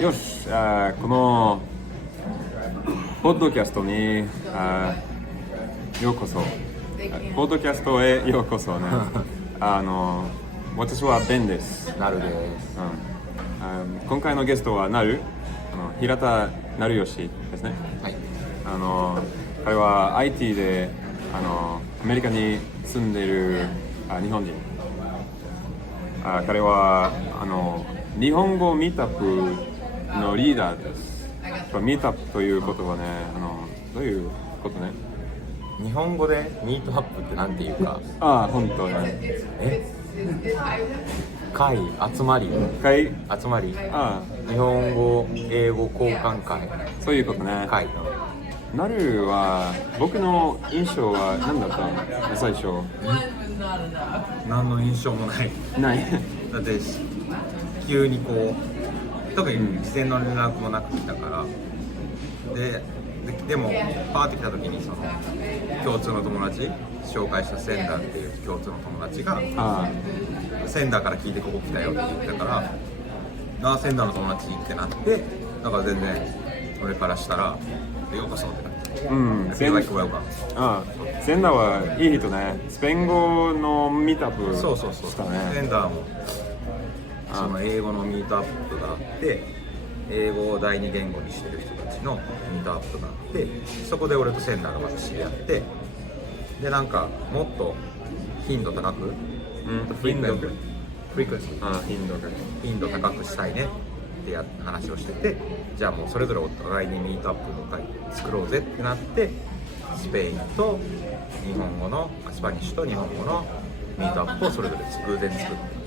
よし、このポッドキャストにようこそ。ポッドキャストへようこそね。私はベンです。なるです。今回のゲストは平田成吉ですね。はい。彼は IT でアメリカに住んでいる日本人。彼は日本語ミートアップのリーダーです。ミートアップという言葉ね、どういうことね。日本語でミートアップってなんていうか。本当ね。会、集まり、日本語、英語交換会。そういうことね。会。なるは僕の印象は何だった最初。何の印象もない。ない。だって急にこう。特に事前の連絡もなく来たからでもパーって来た時にその共通の友達紹介したセンダーっていう共通の友達がセンダーから聞いてここ来たよって言ったからセンダーの友達ってなってだから全然俺からしたらようこそってなってセンダーはいい人ね。スペイン語のミートアップしたね。センダーもその英語のミートアップがあって英語を第二言語にしてる人たちのミートアップがあってそこで俺とセンダーがまず知り合ってでなんかもっと頻度高く頻度高くしたいねって話をしててじゃあもうそれぞれお互いにミートアップの会作ろうぜってなってスペインと日本語のスパニッシュと日本語のミートアップをそれぞれ偶然作って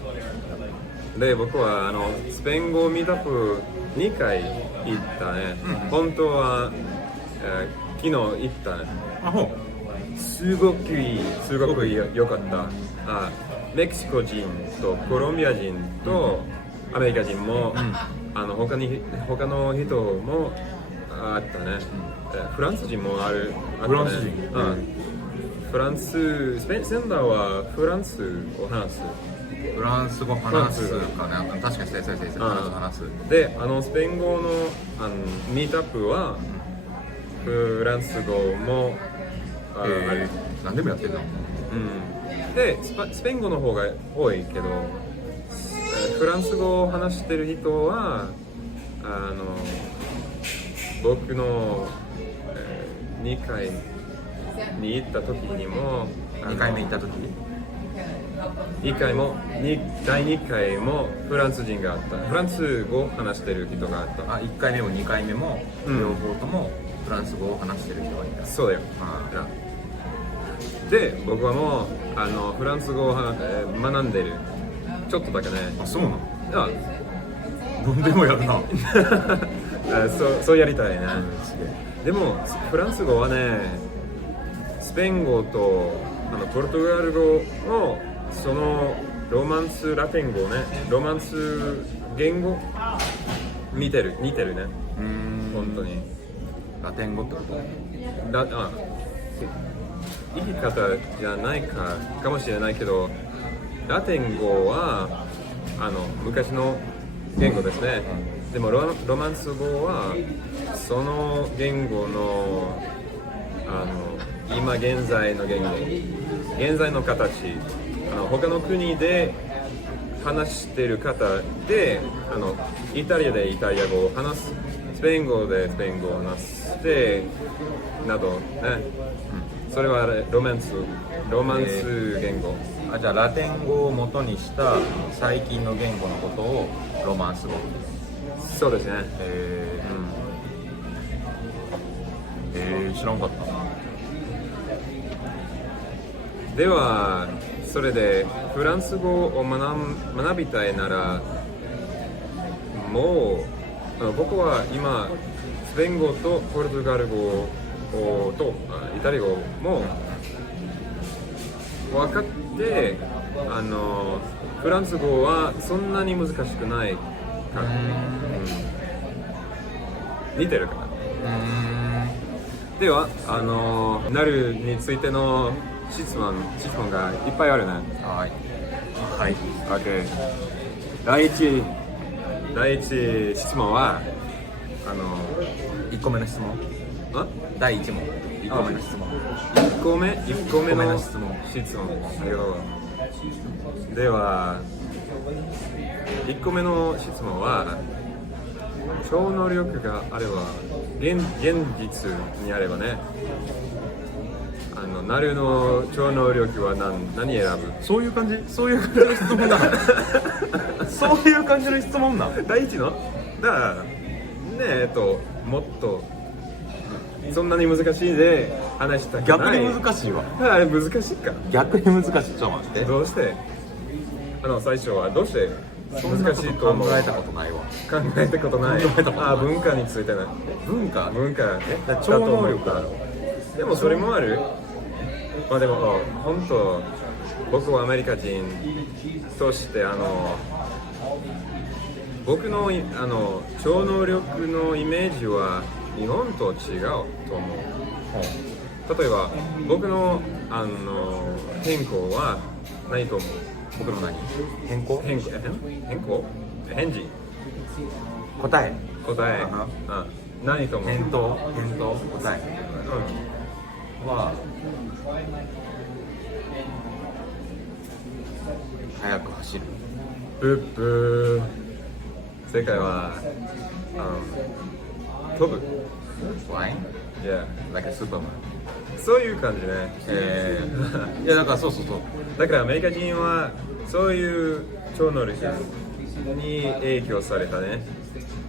で僕はスペイン語ミートアップ2回行ったね。本当は、昨日行ったね。すごく良かった。メキシコ人とコロンビア人とアメリカ人も、他の人もあったね。フランス人もあったね。フランスセンダーはフランスを話す。フランス語話すかね。確かに先生話す。で、スペイン語のミートアップはフランス語も何でもやってるの。で、スペイン語の方が多いけど、フランス語を話してる人は僕の2回に行った時にも2回目行った時第2回もフランス人があった。フランス語を話してる人があった。1回目も2回目も両方ともフランス語を話してる人がいた。そうだよ。で、僕はもうフランス語を学んでる。ちょっとだけね。そうなの？何でもやるな。そうやりたいね。でもフランス語はね、スペイン語とポルトガル語のそのロマンスラテン語ね、ロマンス言語似てるね。本当に。ラテン語ってこと？言い方じゃないかもしれないけど、ラテン語は昔の言語ですね。でもロマンス語はその言語の今現在の言語、現在の形。他の国で話している方でイタリアでイタリア語を話す、スペイン語でスペイン語を話してなどね。それはロマンス言語。じゃあラテン語を元にした最近の言語のことをロマンス語。そうですね。知らんかった。ではそれでフランス語を学びたいならもう僕は今スペイン語とポルトガル語とイタリア語も分かってフランス語はそんなに難しくないから、似てるから。ではなるについての質問がいっぱいあるね。はい。OK。第一、第一質問は1個目の質問第1問1個目の質問1個目の質問では1個目の質問は超能力があれば現実にあればねなるの超能力は何選ぶ？そういう感じの質問だそういう感じの質問な第一のだからねもっとそんなに難しいで話したくない。逆に難しいわ。あれ難しいか。逆に難しい。ちょっと待って。どうして最初はどうして難しいと思う？考えたことないわ。考えたことない。文化についてない。文化超能力だろ。でもそれもある。まあでも本当僕はアメリカ人として僕の超能力のイメージは日本と違うと思う。例えば僕の変更は何と思う？僕の何？変更？返事？答え。何と思う？返答答え。は速く走る。ブッブー。正解は飛ぶ。Flying? Yeah. Like a Superman. そういう感じね。いやだからそう。だからアメリカ人はそういう超能力に影響されたね。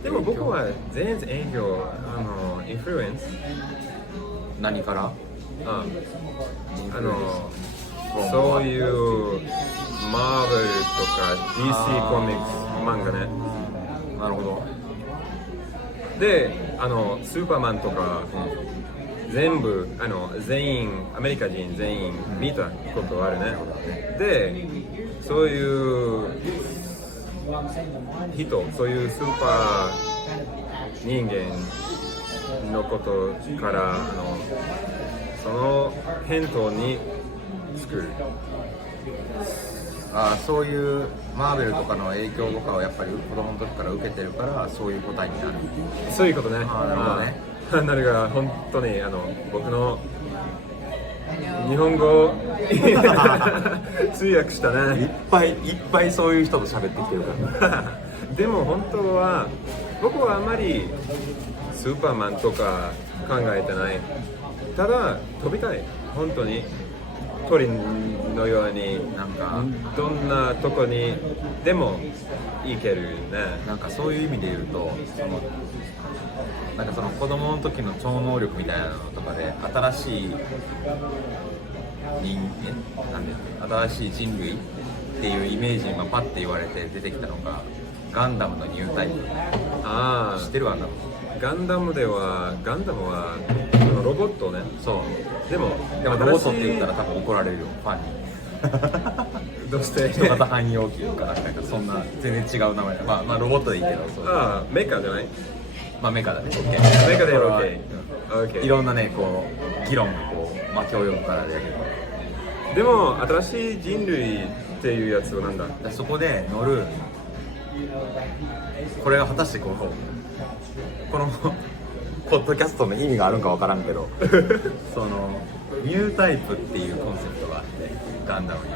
でも僕は全然影響インフルエンス。何から？そういうマーベルとか DC コミックス漫画ね。なるほど。でスーパーマンとか、全部全員アメリカ人全員見たことあるね。でそういう人、そういうスーパー人間のことからその返答に作る。そういうマーベルとかの影響とかをやっぱり子供の時から受けてるからそういう答えになる。そういうことね。なるほどね。なるが本当に僕の日本語通訳したね。いっぱいそういう人と喋ってきてるからでも本当は僕はあまりスーパーマンとか考えてない。ただ飛びたい。本当に鳥のようになんかどんなとこにでも行けるね。なんかそういう意味で言うとなんかその子供の時の超能力みたいなのとかで新しい人類っていうイメージにパッて言われて出てきたのがガンダムのニュータイプ。知ってる？ガンダムはロボットね。そうでもロボットって言ったら多分怒られるよファンにどうして人型汎用機かなんかそんな全然違う名前。まあロボットでいいけど。メカじゃない？メカだね。メカで OK。いろんなね議論が巻き及ぶからで。でも新しい人類っていうやつはなんだ？そこで乗るこれが果たしてこのポッドキャストの意味があるんかわからんけどそのニュータイプっていうコンセプトがあってガンダムに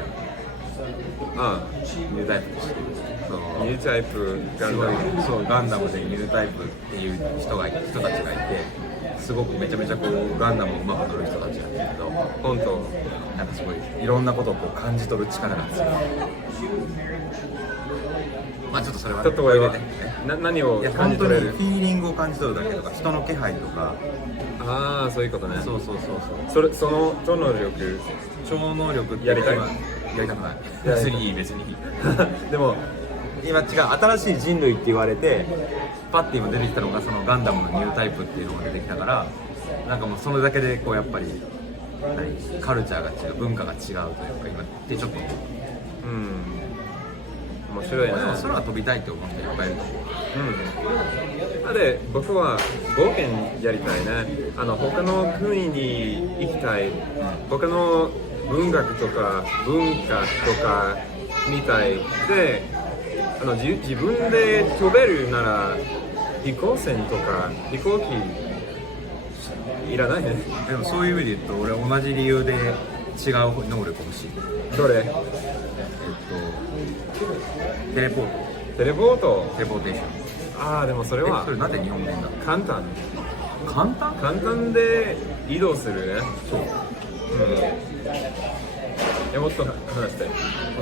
ニュータイプとしてニュータイプガンダム。そうガンダムでニュータイプっていう人たちがいてすごくめちゃめちゃガンダムをうまく乗る人たちなんだけど本当なんかすごいいろんなことを感じ取る力が強い。ちょっとそれは、ね、何を感じ取れる？フィーリングを感じ取るだけとか人の気配とか。そういうことね。そうその超能力ってやりたくない別にいいでも今違う新しい人類って言われてパッて今出てきたのがそのガンダムのニュータイプっていうのが出てきたからなんかもうそれだけでやっぱりカルチャーが違う文化が違うというか今ってちょっと面白いね。でも空飛びたいって思う人いっぱいいると思う。で僕は冒険やりたいね。他の国に行きたい。他の文学とか文化とか見たい。で自分で飛べるなら飛行船とか飛行機いらないね。でもそういう意味で言うと俺同じ理由で違う能力欲しい。どれ？テレポート。テレポート。テレポーテーション。ああ、でもそれはそれなんで日本語なんだ。簡単簡単で移動するね。そう。もっと話して。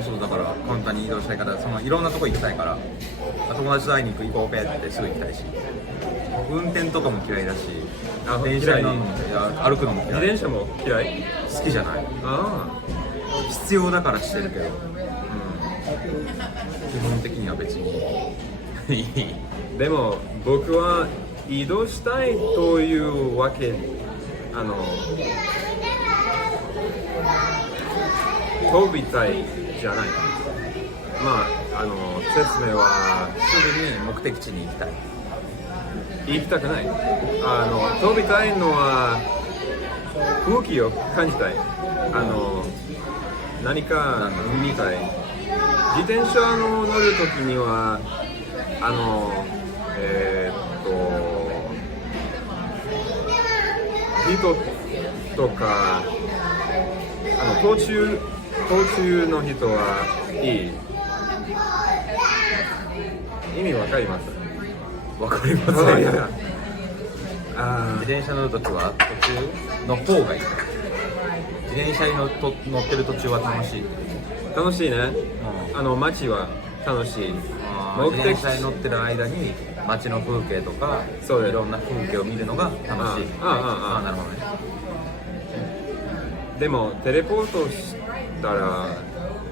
そうだから簡単に移動したいから、そのいろんなとこ行きたいから、友達と会いに行こうべってすぐ行きたいし、運転とかも嫌いだし、電車に乗るのも嫌い、歩くのも嫌い。自転車も嫌い？好きじゃない。あ必要だからしてるけど、基本的には別にいい。あ。でも僕は移動したいというわけ、飛びたいじゃない。説明はすぐに目的地に行きたい。行きたくない。飛びたいのは空気を感じたい。何か見たい。自転車の乗るときには人とか途中の人はいい。意味わかります？わかりません。自転車乗るときは途中の方がいい。自転車に乗ってる途中は楽しい。楽しいね。街は楽しい。自転車に乗ってる間に街の風景とかそうです。いろんな風景を見るのが楽しい。なるほどね。でもテレポートしたら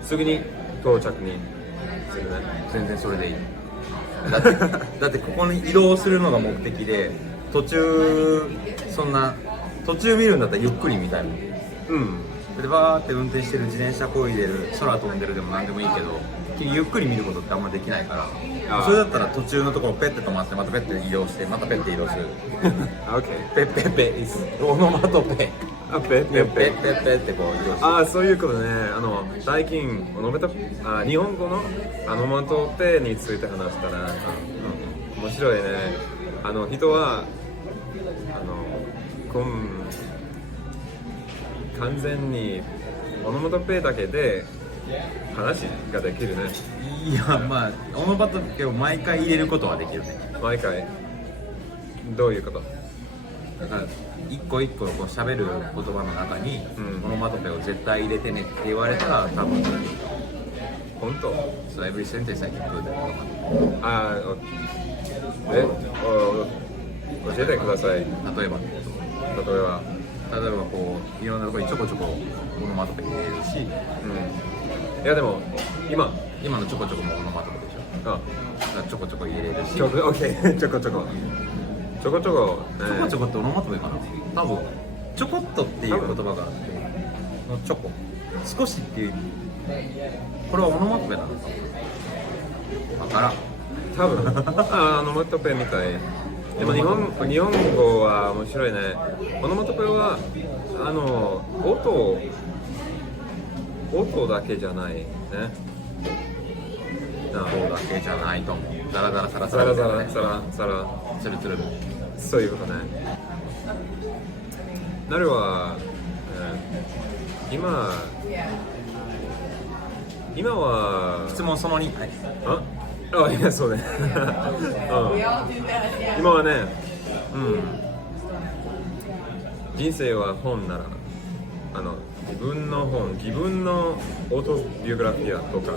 すぐに到着にするね。全然それでいい。だってここに移動するのが目的で、途中見るんだったらゆっくり見たいもん。でバーって運転してる、自転車こいでる、空飛んでるでも何でもいいけど、ゆっくり見ることってあんまできないから、それだったら途中のところペッて止まって、またペッて移動して、またペッて移動する。ペッペッペッ、オノマトペ。ペッペッペッペッペッペッってこう移動して。そういうことね。最近日本語のオノマトペについて話したら、面白いね。人は完全にオノマトペだけで話ができるね。いや、オノマトペを毎回入れることはできるね。毎回どういうこと？だから一個一個こう喋る言葉の中に、オノマトペを絶対入れてねって言われたら多分できる。本当？ So every sentence I can put that. 教えてください。例えばこういろんなところにちょこちょこオノマトペ入れるし、いやでも今のちょこちょこもオノマトペでしょ。だからちょこちょこ入れるし。ちょこちょこちょこちょこってオノマトペかな。多分ちょこっとっていう言葉があって、チョコ少しっていう意味。これはオノマトペなのかわからん。多分オノマトペみたい。でも日本語は面白いね。オノマトペは音だけじゃないね。音だけじゃないと思う。ザラザラサラサラサラサラサラサラツルツル。そういうことね。なるは、今は質問その2。いやそうね。今はね、人生は本なら自分のオートビオグラフィアとか、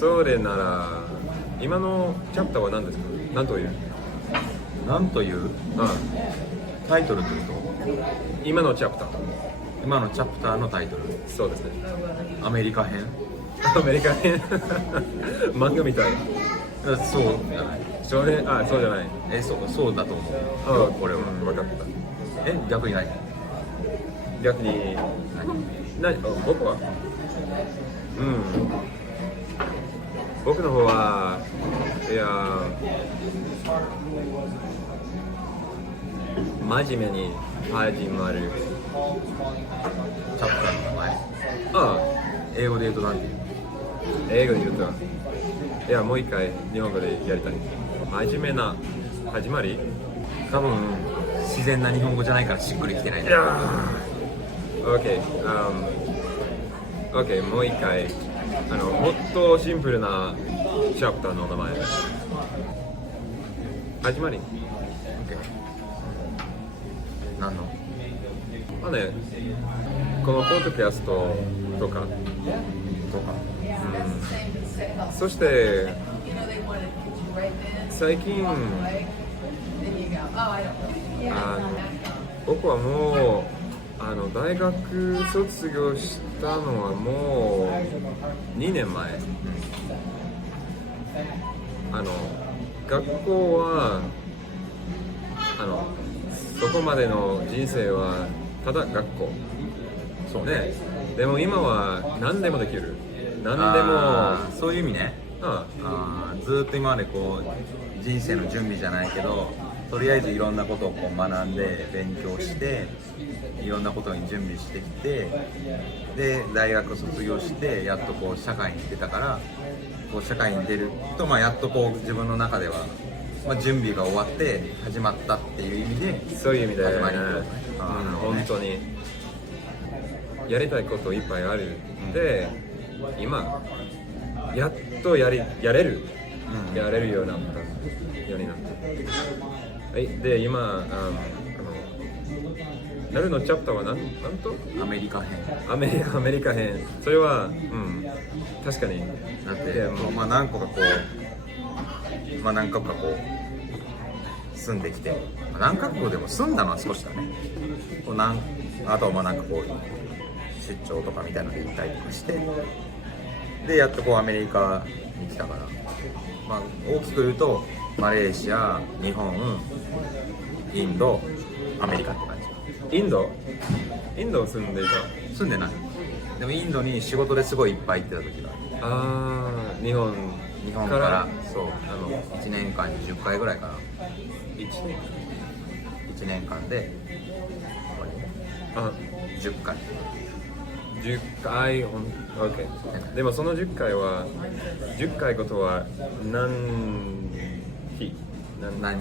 それなら今のチャプターは何ですか？何というタイトルというと、今のチャプターのタイトル。そうですね。アメリカ編。漫画みたい。そうじゃない。そうじゃない。そうだと思う。これは分かった。逆にない。逆に僕は僕の方はいや真面目に始まるチャプターの名前。英語で言うと何て言う？英語で言うと、いや、もう一回日本語でやりたい。真面目な始まり。多分自然な日本語じゃないからしっくりきてないね。いやー OK、OK、もう一回もっとシンプルなチャプターの名前。始まり。 OK。何の？まあね、このポッドキャストとか、そして最近僕はもう大学卒業したのはもう2年前。学校はそこまでの人生はただ学校。そうね。でも今は何でもできる。何でも。そういう意味ね。ずーっと今までこう人生の準備じゃないけど、とりあえずいろんなことをこう学んで勉強していろんなことに準備してきて、で大学卒業してやっとこう社会に出たから、こう社会に出ると、やっとこう自分の中では、準備が終わって始まったっていう意味で、そういう意味で、始まりね。本当にやりたいこといっぱいある。で、今やっとやれるようになった。はい、で今春のチャプターはなんとアメリカ編。アメリカ編。それは確かに。だって何個かこう住んできて、何カ国でも住んだのは少しだね。あとはなんかこう出張とかみたいなので行ったりとかして、でやっとこうアメリカに来たから、大きく言うとマレーシア、日本、インド、アメリカって感じ。インド住んでいた？住んでない。でもインドに仕事ですごいいっぱい行ってた時がある。日本からそう1年間に10回ぐらいかな。1年間で10回。10回、OK。でもその10回は、10回ことは何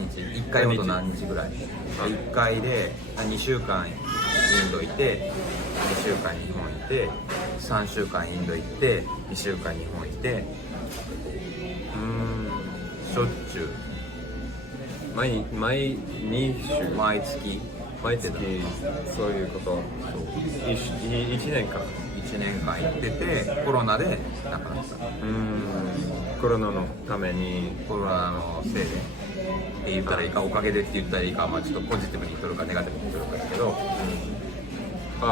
日1回ごと何日ぐらい。1回で2週間インドいて、2週間日本いて、3週間インド行って、2週間日本いて、しょっちゅう毎月そういうこと。1年間行ってて、コロナで亡くなった。コロナのために。コロナのせいでって言ったらいいか、おかげでって言ったらいいか、ちょっとポジティブに言っとるかネガティブに言っとるかだけど、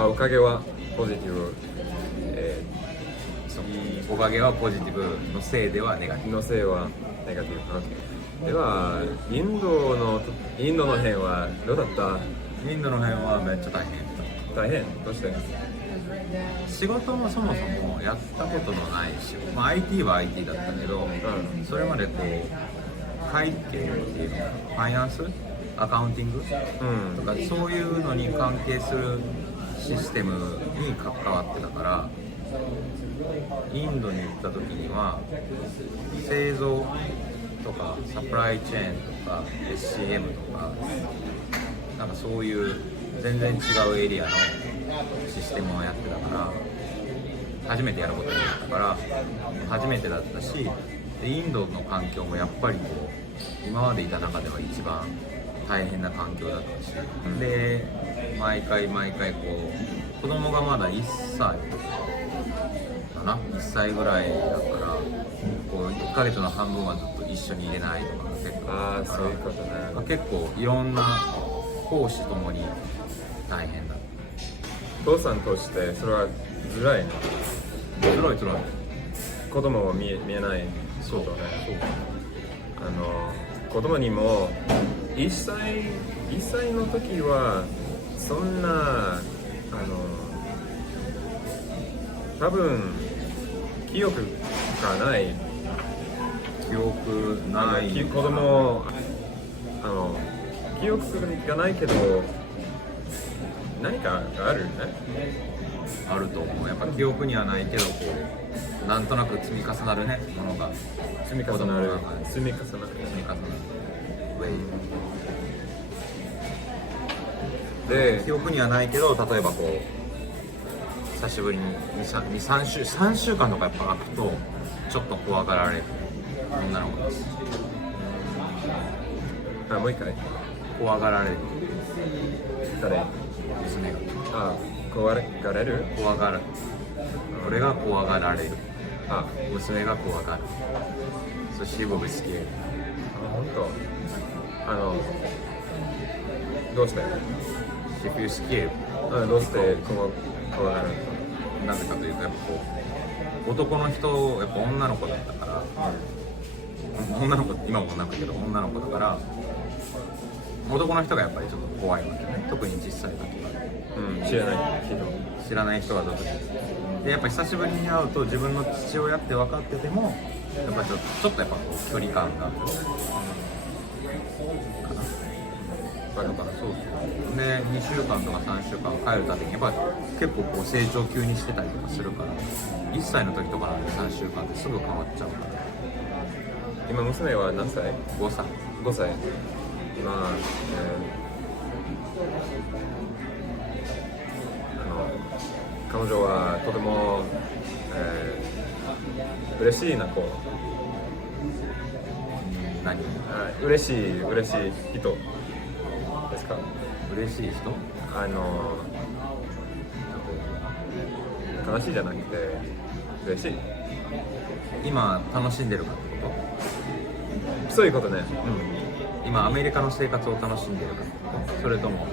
おかげはポジティブ、おかげはポジティブのせいではネガティブ。のせいはネガティブ。ではインドの辺はどうだった？インドの辺はめっちゃ大変。どうして？仕事もそもそもやったことのないし、IT は IT だったけど、それまでこう会計っていうの、ファイナンス、アカウンティング、とかそういうのに関係するシステムに関わってたから、インドに行った時には製造とかサプライチェーンとか SCM とかなんかそういう全然違うエリアのシステムをやってたから初めてやることになったから初めてだったし、でインドの環境もやっぱりこう今までいた中では一番大変な環境だったし、で毎回こう子供がまだ1歳かな、1歳ぐらいだからこう1ヶ月の半分はずっと一緒に入れないとか結構あそういうことね。結構いろんな講師ともに大変だ。父さんとしてそれは辛いの？辛い。子供も見えない。そうだね。子供にも1歳の時はそんな多分記憶がない。子供記憶がないけど何かがあるね。あると思う。やっぱ記憶にはないけどこうなんとなく積み重なるねものが積み重なる子供の中で積み重なる積み重なるウェイで記憶にはないけど、例えばこう久しぶりに3週間とかやっぱ空くとちょっと怖がられる女の子です。あ、もう一回怖がられる誰？娘があ、怖がれる？怖がる。俺が怖がられる。あ、娘が怖がる。So she will be scared. 本当。どうして？ She feels scared. どうして怖がる？なぜかというとやっぱこう男の人やっぱ女の子だったから、女の子今も女の子だけど女の子だから男の人がやっぱりちょっと怖いわけね。特に小さい時は。知らない人が特にでやっぱ久しぶりに会うと自分の父親って分かっててもやっぱちょっとやっぱこう距離感があるかな。だからそうで2週間とか3週間帰るたびにやっぱ結構こう成長急にしてたりとかするから1歳の時とかなんで3週間ってすぐ変わっちゃうから。今娘は何歳？ 5歳。5歳。今、彼女はとても、嬉しいな子。何？嬉しい人ですか？嬉しい人？悲しいじゃなくて嬉しい。今楽しんでるかってこと？そういうことね。今アメリカの生活を楽しんでるかってこと？それとも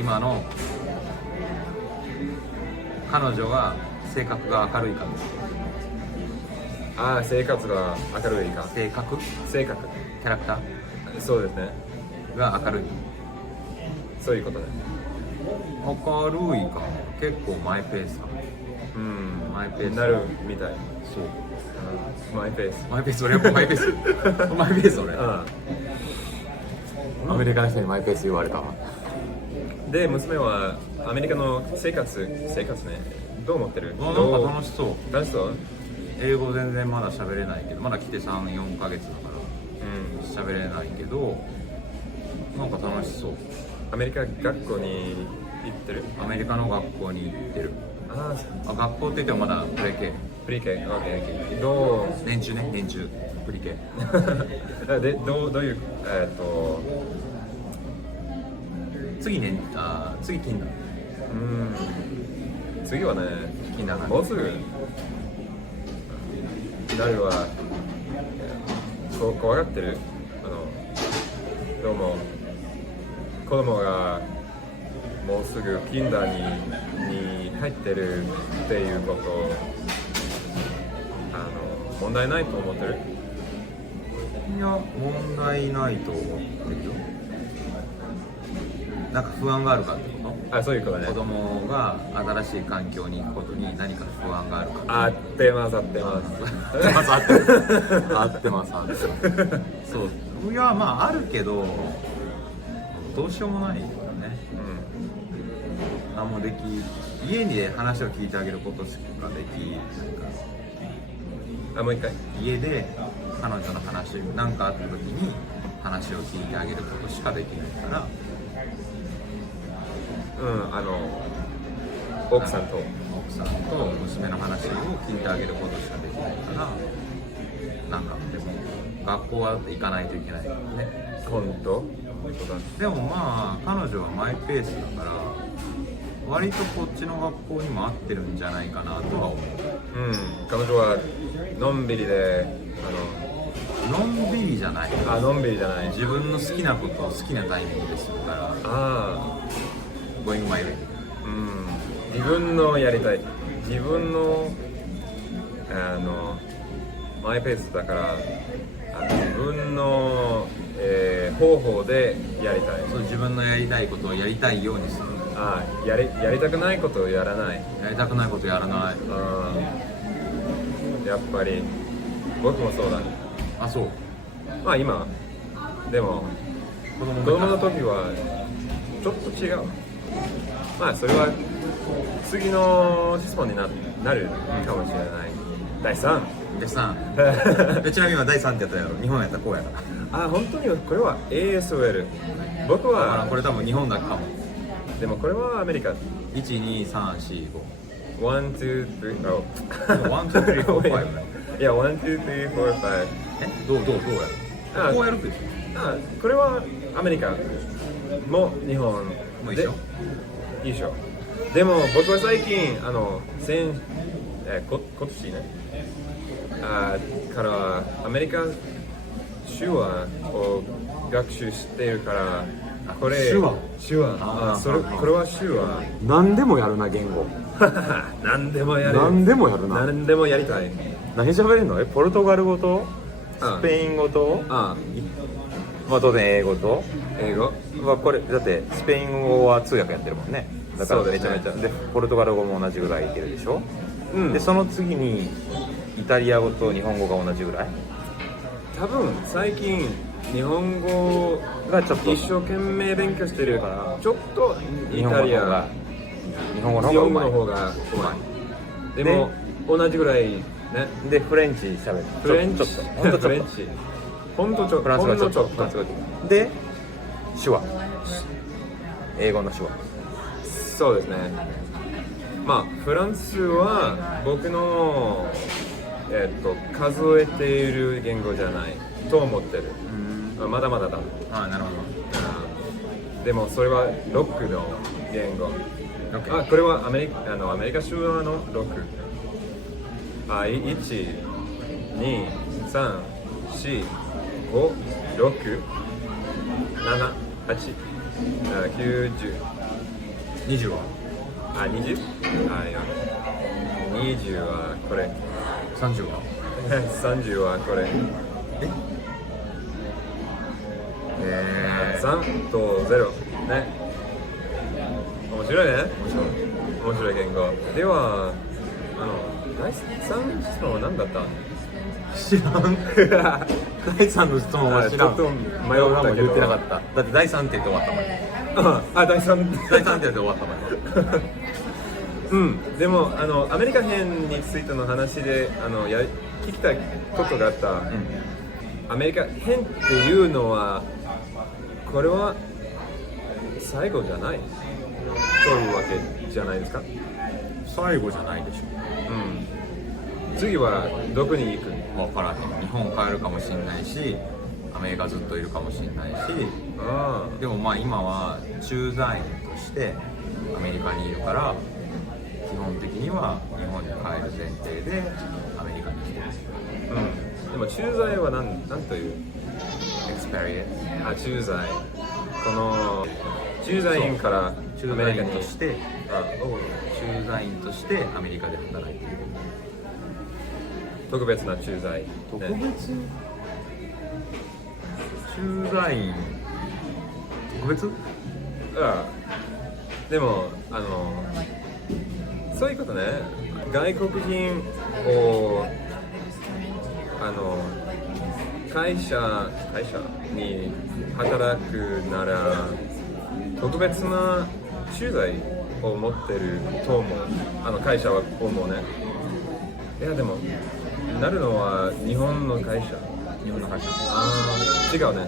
今の彼女が性格が明るいかですか？生活が明るいか。性格キャラクターそうですねが明るい。そういうことね。明るいかも。結構マイペースかも。マイペースなるみたい。そう、マイペース俺やっぱマイペースマイペース俺、アメリカの人にマイペース言われたわ。で娘はアメリカの生活ねどう思ってる？なんか楽しそう。英語全然まだ喋れないけどまだ来て 3,4 ヶ月だから喋れないけどなんか楽しそう。アメリカ学校に行ってる？アメリカの学校に行ってる。学校って言ってもまだプリケ、どう？年中プリケでどういう次金だ。次はね金だな。もうすぐなるは怖がってる。どうも子供がもうすぐ近代に入ってるっていうこと問題ないと思ってる？いや問題ないと思ってるよ。なんか不安があるかってこと？そういうことね。子供が新しい環境に行くことに何か不安があるか。合ってます。そういやまああるけどどうしようもないよね。もう家に話を聞いてあげることしかできない。もう一回家で彼女の話何かあった時に話を聞いてあげることしかできないから。奥さんと娘の話を聞いてあげることしかできないからなんかでも学校は行かないといけないからね。本当でもまあ彼女はマイペースだから割とこっちの学校にも合ってるんじゃないかなとは思う。彼女はのんびりでのんびりじゃない。のんびりじゃない。自分の好きなことを好きなタイミングでするから。Going my way。自分のやりたい。自分のマイペースだから自分の、方法でやりたい。そう自分のやりたいことをやりたいようにする。やりたくないことをやらない。やりたくないことやらない。やっぱり僕もそうだ。そう。今でも子供の時はちょっと違う。それは次の質問になるかもしれない。第3。でさでちなみに今第3ってやったやろ。日本やったらこうやからあ、本当にこれは ASOL。僕はこれ多分日本だけかも。でもこれはアメリカ。12345 1、2、3、oh 1 2 3 4 5いや、1、2、3、4、5。どうやるあこうやるってあ、これはアメリカも日本もう一緒一緒。でも僕は最近今年ねからアメリカ手話を学習しているからこれ手話これは手話何でもやるな言語何でもやる何でもやるな何でもやりたい。何喋れるの？ポルトガル語とスペイン語とまあ当然英語と英語これだってスペイン語は通訳やってるもんね。だからめちゃめちゃでポルトガル語も同じぐらいいけるでしょ、でその次にイタリア語と日本語が同じぐらい。多分最近日本語がちょっと一生懸命勉強してるからちょっとイ日本タリア語の方が日本語の日本語の方方がうまい。でも同じぐらいね。でフレンチ喋る。フレンチちょっとほんとちょっとフレンチほんとちょっとフランス語はちょっとほんのちょっとで手話英語の手話。そうですね。まあフランスは僕の数えている言語じゃないと思ってる。まだまだだ。あなるほでもそれはロックの言語。これはアメリカ手話のロック。1、2、3、4、5、6、7、8、9、10。20は20？いや20はこれ30は30はこれ3と0ね。面白いね。面白い言語では第3質問は何だった？知らん第3の質問は知らん。ちょっと迷ったけど言ってなかった。だって第3って言って終わったもん。第3第3って言って終わったもん。でもアメリカ編についての話で聞きたいことがあった、アメリカ編っていうのはこれは最後じゃないというわけじゃないですか？最後じゃないでし次はどこに行く？ょ。分からへん。日本帰るかもしれないしアメリカずっといるかもしれないしでもまあ今は駐在員としてアメリカにいるから基本的には日本に帰る前提でアメリカに来てる。でも駐在は何という？エクスペリエンス。駐在。この駐在員から駐在員として駐在員としてアメリカで働いている。特別な駐在。特別？駐在員特別？でもそういうことね。外国人を会社に働くなら特別な駐在を持ってると思う。会社は思うね。いやでもなるのは日本の会社。日本の会社。違うね。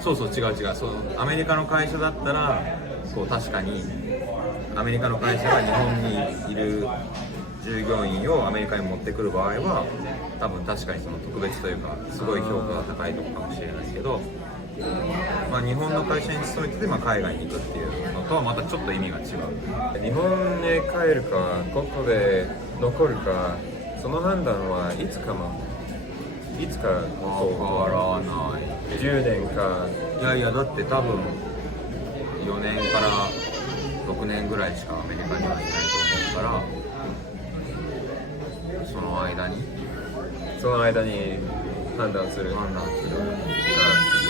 そう違う。そうアメリカの会社だったらそう確かにアメリカの会社が日本にいる従業員をアメリカに持ってくる場合は多分確かにその特別というかすごい評価が高いところかもしれないけど、まあ、日本の会社に勤めてて、海外に行くっていうのとはまたちょっと意味が違う。日本に帰るかここで残るかその判断はいつかわからない。10年か。いやだって多分4年から6年ぐらいしかアメリカにはいないと思うからその間に判断する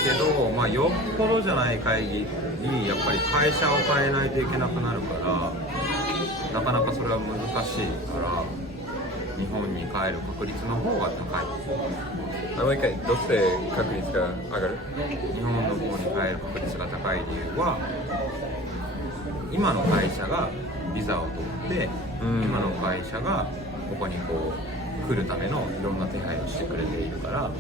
けど、よっぽどじゃない限りやっぱり会社を変えないといけなくなるからなかなかそれは難しいから日本に帰る確率の方が高い。もう一回どうして確率が上がる？日本の方に帰る確率が高い理由は今の会社がビザを取って、今の会社がここにこう来るためのいろんな手配をしてくれているから、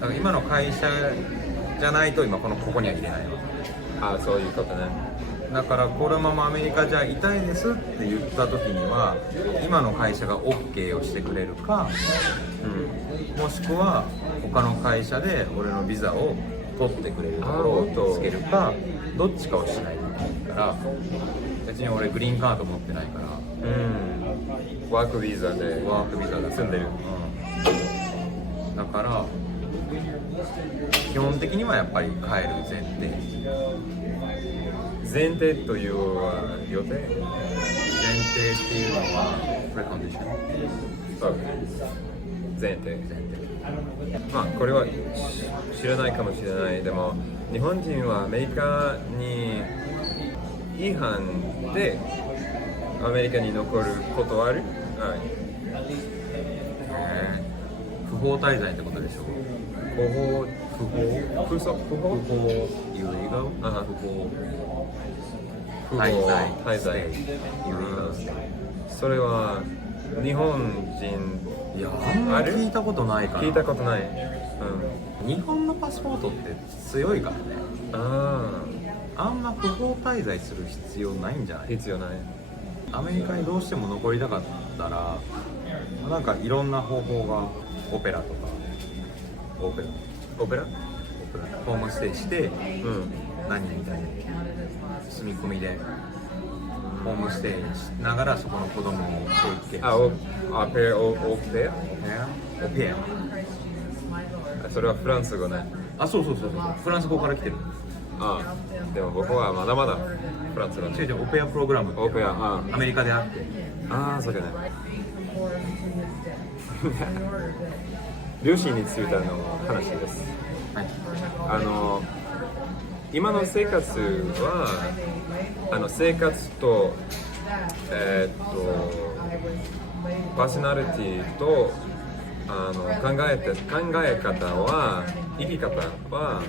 だから今の会社じゃないと今ここには入れないわ。そういうことね。だからこのままアメリカじゃいたいですって言った時には今の会社が OK をしてくれるか、もしくは他の会社で俺のビザを取ってくれるところをつけるか、どっちかをしないといけないから、別に俺グリーンカード持ってないから、ワークビザでワークビザで住んでる。だから基本的にはやっぱり帰る前提。前提という予定？前提っていうのはプレコンディション。前提。これは知らないかもしれない。でも日本人はアメリカに違反でアメリカに残ることある？不法滞在ってことでしょ。不法 illegal 不法滞在。それは日本人いやあんま聞いたことないから。聞いたことない。日本のパスポートって強いからね。あんま不法滞在する必要ないんじゃない？必要ない。アメリカにどうしても残りたかったらなんかいろんな方法がオペラとかホームステイして、何人みたいに住み込みでホームステイしながらそこの子供を保育園オペア。それはフランス語ね。そうフランス語から来てる。でも僕はまだまだフランス語。違うオペアプログラムってオペア、アメリカであって。そうじゃない。両親についての話です。今の生活は生活とパーソナリティと考え方は生き方は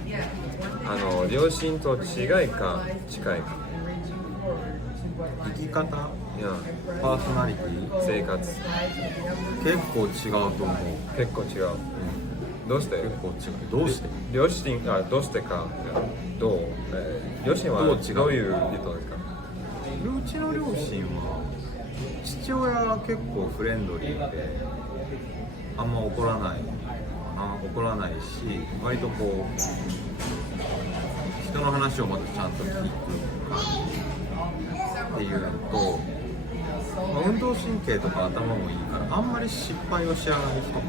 両親と違いか近いか。生き方、パーソナリティ、生活結構違うと思う。結構違う。どうして？結構違う。どうして？両親どうしてか。両親はどういう人ですか？うちの両親は父親が結構フレンドリーであんま怒らないし、割とこう人の話をまずちゃんと聞く感じっていうのと、運動神経とか頭もいいからあんまり失敗を知らない人。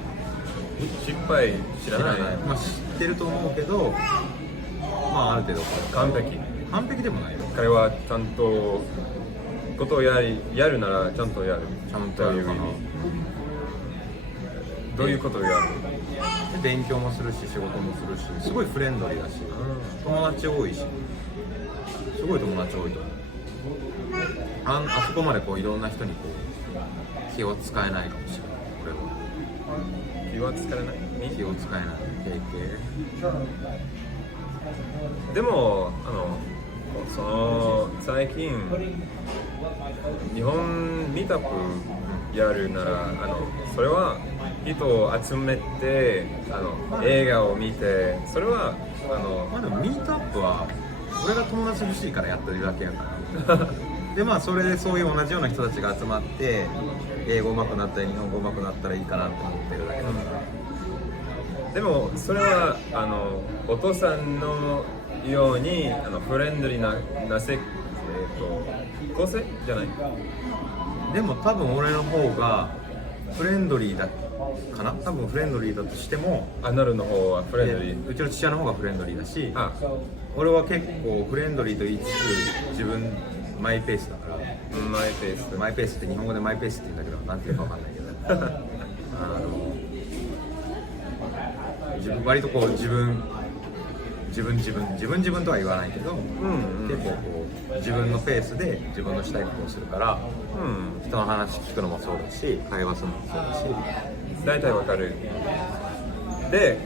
失敗知らない。知ってると思うけど、ある程度完璧でもないよ。彼はちゃんとことをやるならちゃんとやる。ちゃんとやるかな。どういうことをやる？勉強もするし仕事もするし、すごいフレンドリーだし、友達多いし、すごい友達多いと思う。あそこまでこういろんな人にこう気を使えないかもしれない。俺は気は使えない？気を使えない経験。でも最近日本ミートアップやるならそれは人を集めて映画を見て、それはでもミートアップは俺が友達欲しいからやってるだけやからでそれでそういう同じような人たちが集まって英語上手くなったり日本語上手くなったらいいかなって思ってるだけだから、でもそれはお父さんのようにフレンドリーな構成じゃない。でも多分俺の方がフレンドリーだかな。多分フレンドリーだとしてもナルの方はフレンドリー。うちの父親の方がフレンドリーだし、俺は結構フレンドリーと言いつつ自分マイペースだから。マイペースって日本語でマイペースって言うんだけどなんていうかわかんないけど割とこう自分とは言わないけど、結構こう自分のペースで自分のしたいことをするから、人の話聞くのもそうだし会話するのもそうだし大体わかる。で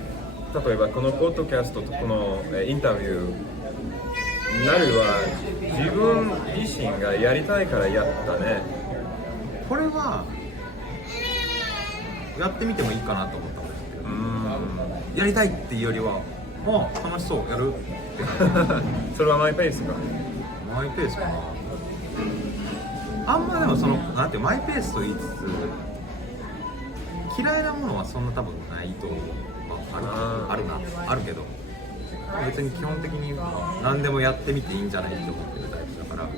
例えばこのポッドキャストとこのインタビューなるは自分自身がやりたいからやったね。これはやってみてもいいかなと思ったんですけど、やりたいっていうよりは楽しそうやるって感じそれはマイペースか。マイペースかな。あんまでもそのなんていうマイペースと言いつつ嫌いなものはそんな多分ないと思う。あるけど別に基本的に何でもやってみていいんじゃないって思ってるタイプだから。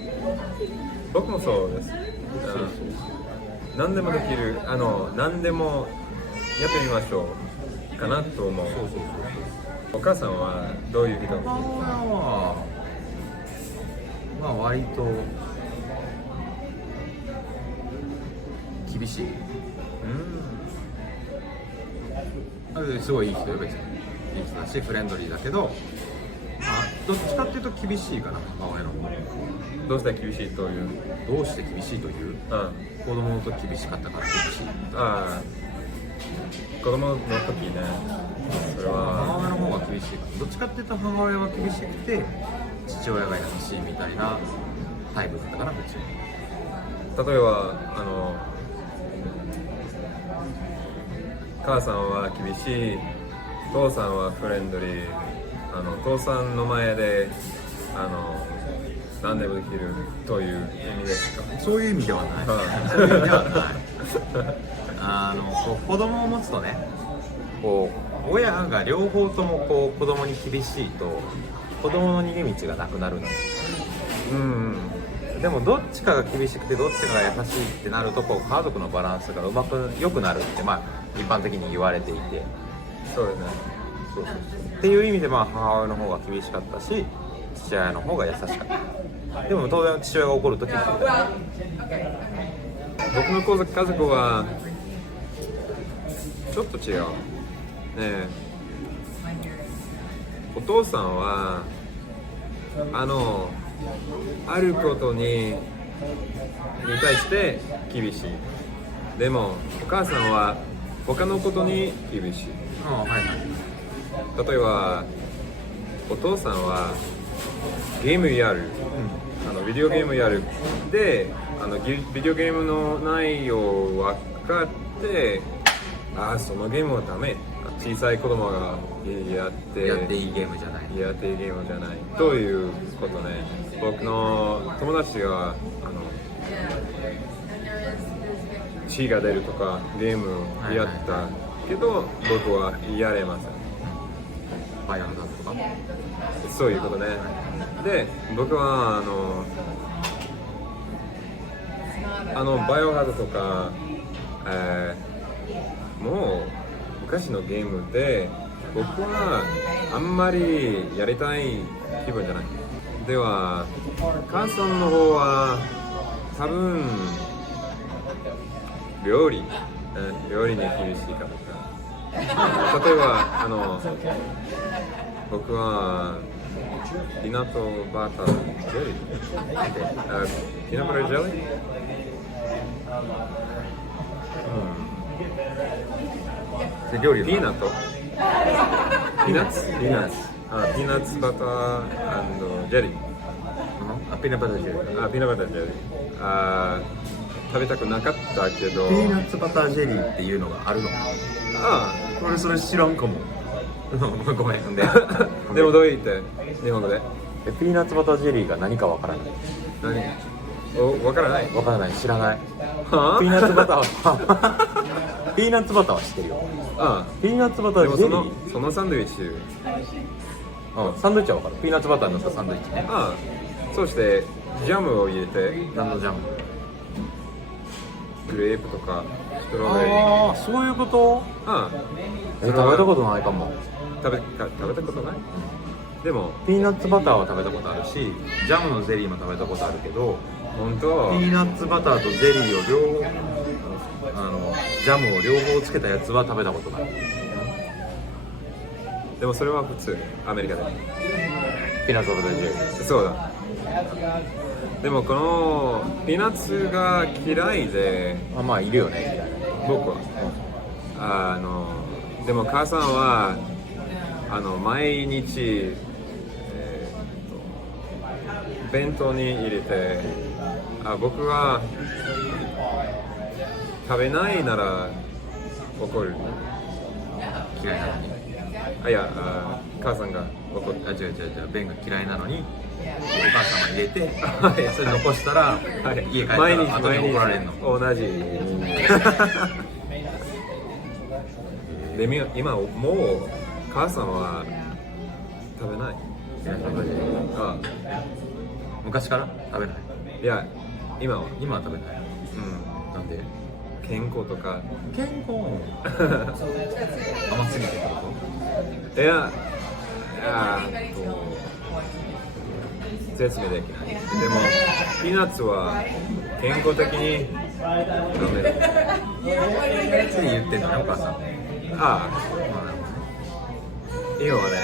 僕もそうです。何でもできる、何でもやってみましょうかなと思う。お母さんはどういう人？お母さんは割と厳しい。すごいいい人よ別に。いい人だしフレンドリーだけど、どっちかっていうと厳しいかな母親の方。どうして厳しいという？どうして厳しいという？子供の時厳しかったから厳しい。子供の時ね。それは母親の方が厳しい。どっちかっていうと母親は厳しくて父親が優しいみたいなタイプだったからこっち。例えば母さんは厳しい、父さんはフレンドリー、父さんの前で何でもできるという意味ですか？そういう意味ではない。そういう意味ではない。子供を持つとね、こう親が両方ともこう子供に厳しいと子供の逃げ道がなくなるの。でもどっちかが厳しくてどっちかが優しいってなるとこう家族のバランスが良くなるって一般的に言われていて。そうですね。そうっていう意味で母親の方が厳しかったし父親の方が優しかった。でも当然父親が怒るときも僕の家族はちょっと違うね。お父さんはあることに対して厳しい。でもお母さんは他のことに厳しい。例えばお父さんはゲームやる、ビデオゲームやるでビデオゲームの内容を分かってそのゲームはダメ、小さい子供がやっていいゲームじゃないということね。僕の友達が血が出るとかゲームやったけど僕はやれません。バイオハザードとかそういうことね。で僕はバイオハザードとか、もう昔のゲームで僕はあんまりやりたい気分じゃない。では母さんの方は多分料理に厳しいかも。例えば僕はピーナッツバタージェリー、ピーナッツバタージェリー、料理ピーナッツバタージェリー、ピーナッツバタージェリー、ピーナッツバタージェリー、食べたくなかったけどピーナッツバタージェリーっていうのがあるの？俺それ知らんかも。ごめん。でもどう言って日本語でピーナッツバタージェリーが何かわからない。わからない？わからない、知らない。ピーナッツバターはピーナッツバターは知ってるよ。ピーナッツバタージェリー。そのサンドイッチ。サンドイッチはわかる。ピーナッツバターのサンドイッチね。そしてジャムを入れて。何のジャム？グレープとかストロベリー。そういうこと？食べたことないかも。食べたことない？でもピーナッツバターは食べたことあるし、ジャムのゼリーも食べたことあるけど、本当？ピーナッツバターとゼリーを両方ジャムを両方つけたやつは食べたことない。でもそれは普通、アメリカでピーナッツバタージェリー。そうだ。でもこのピーナッツが嫌いで、いるよね、僕は。でも母さんは毎日、弁当に入れて、僕は食べないなら怒る。嫌いなのに。いや、母さんが怒る。違う、ベンが嫌いなのに、お母さんは入れて、はいそれ残したら、はい家帰ったら毎日後で怒られるの。同じ。で今もう母さんは食べない。昔から食べない。いや今は。今は食べない。なんで？健康とか。健康甘すぎてってこいや説明できない。でもピーナッツは健康的にダメだ。と言ってんのね、お母さん。今はね。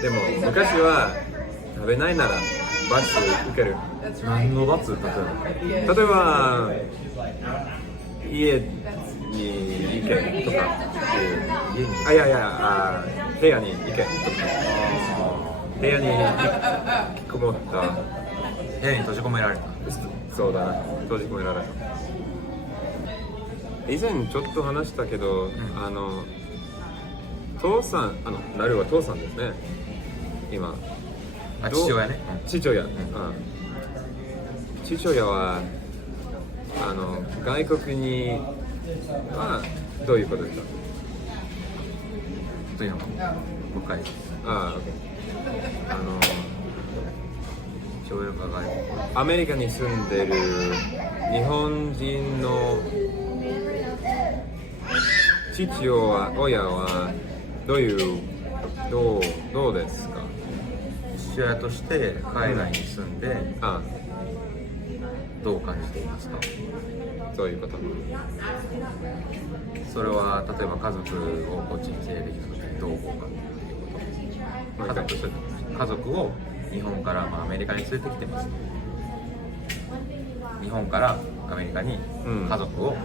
でも昔は食べないなら罰受ける。何の罰？例えば家に行けとかいう。いや部屋に行けとか。部屋に引きこもった。部屋に閉じ込められた。そうだな、閉じ込められた。以前ちょっと話したけど、父さん、なるは父さんですね。今。父親ね。父親。父親は外国にはどういうことですか？というのも、もう一回。父親が外国。アメリカに住んでる日本人の父親はどうですか？父親として海外に住んで、どう感じていますか？そういうこと。それは例えば家族をこっちに連れてきた時にどう思うかっていうこと。家族を日本から、アメリカに連れてきてます。日本からアメリカに家族を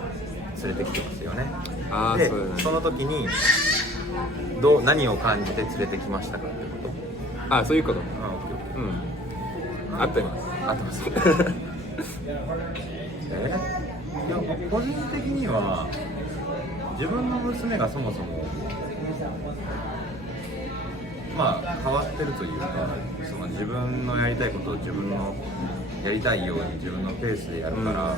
連れてきてますよね。で、その時に何を感じて連れてきましたかってこと。そういうこと。合ってます。個人的には自分の娘がそもそも変わってるというか、その自分のやりたいことを自分のやりたいように自分のペースでやるから、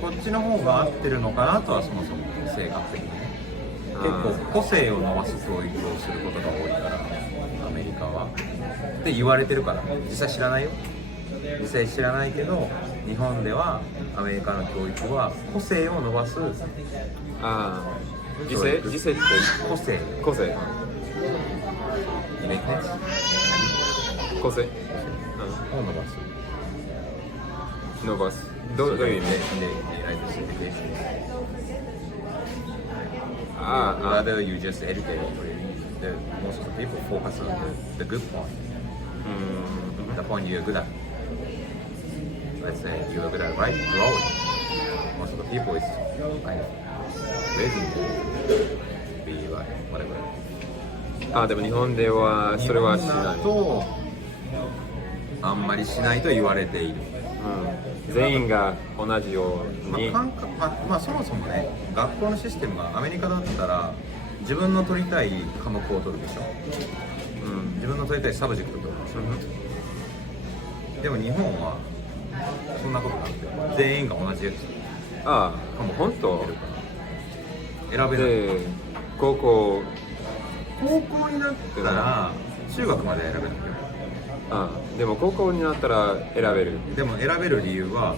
こっちの方が合ってるのかなとはそもそも性格的にね。結構個性を伸ばす教育をすることが多いからアメリカはって言われてるから、実際知らないよ。実際知らないけど、日本ではアメリカの教育は個性を伸ばす。時勢って個性。いいね。個性。を伸ばす。どういう意味？Whether you just educate or most of the people focus on the good point. The point you're good at. Let's say you're good at drawing. Most of the people is like lazy to be like whatever. でも日本ではそれはしない。あんまりしないと言われている。全員が同じように。そもそもね、学校のシステムがアメリカだったら自分の取りたい科目を取るでしょ。自分の取りたいサブジェクトを取るでしょ。でも日本はそんなことなくて全員が同じやつ。本当？選べない。高校になったら中学まで選べないよ。でも高校になったら選べる。でも選べる理由は、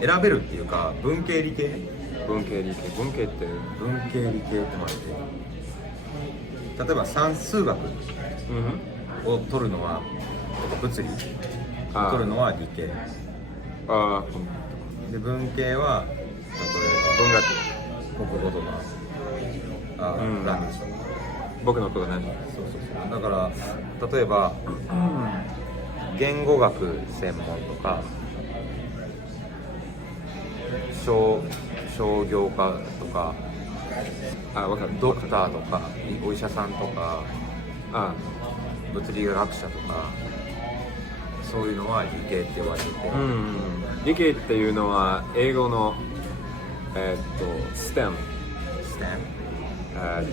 選べるっていうか文系理系って文系理系ってもあって、例えば数学を取るのは物理、取るのは理系。で文系は例えば国語とかランゲージとか。僕のことね。だから例えば言語学専門とか商業科とかドクターとかお医者さんとか物理学者とかそういうのは理系って言われてて、理系っていうのは英語のSTEM。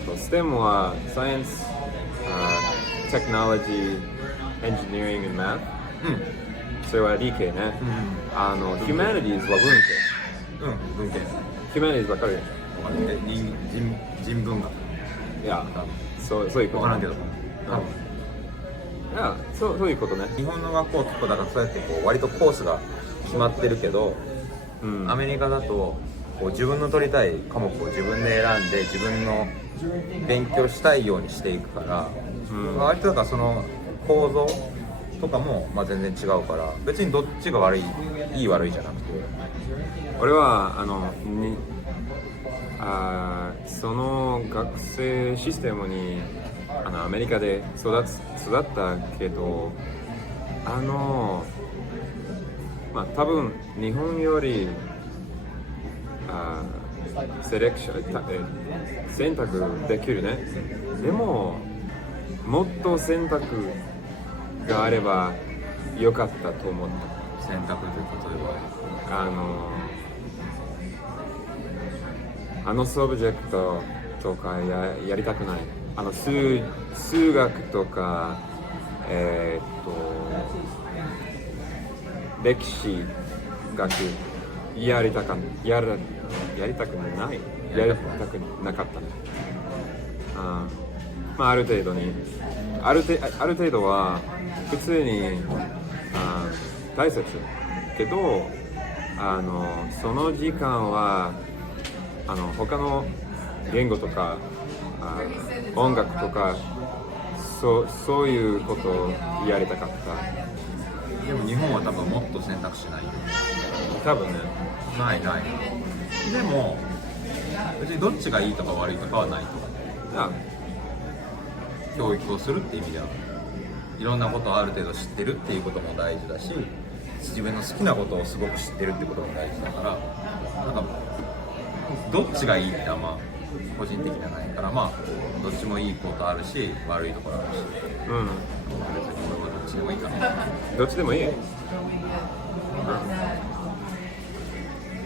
STEM は Science、Technology、Engineering and Math。それは理系ね。Humanities は文系。文系。Humanities わかる？人文学。いや、そういうこと。わからんけど。いや、そういうことね。日本の学校結構だからそうやってこう割とコースが決まってるけど、アメリカだとこう自分の取りたい科目を自分で選んで自分の勉強したいようにしていくから、割とだからその構造とかもまあ全然違うから別にどっちが悪いいい悪いじゃなくて、俺はその学生システムにアメリカで育ったけどまあ多分日本よりセレクション選択できるね。でももっと選択があればよかったと思った。選択で例えばサブジェクトとかやりたくない。数学とか歴史学やりたくなかったね。まあある程度は普通に大切けどその時間は他の言語とか音楽とかそういうことをやりたかった。でも日本は多分もっと選択肢ないよ。多分ね。ない。でも別にどっちがいいとか悪いとかはないと。教育をするっていう意味ではいろんなことをある程度知ってるっていうことも大事だし、自分の好きなことをすごく知ってるってことも大事だから、なんかどっちがいいってあんま個人的じゃないから、まあどっちもいいことあるし悪いところあるし、別に俺はどっちでもいいかな。どっちでもいい。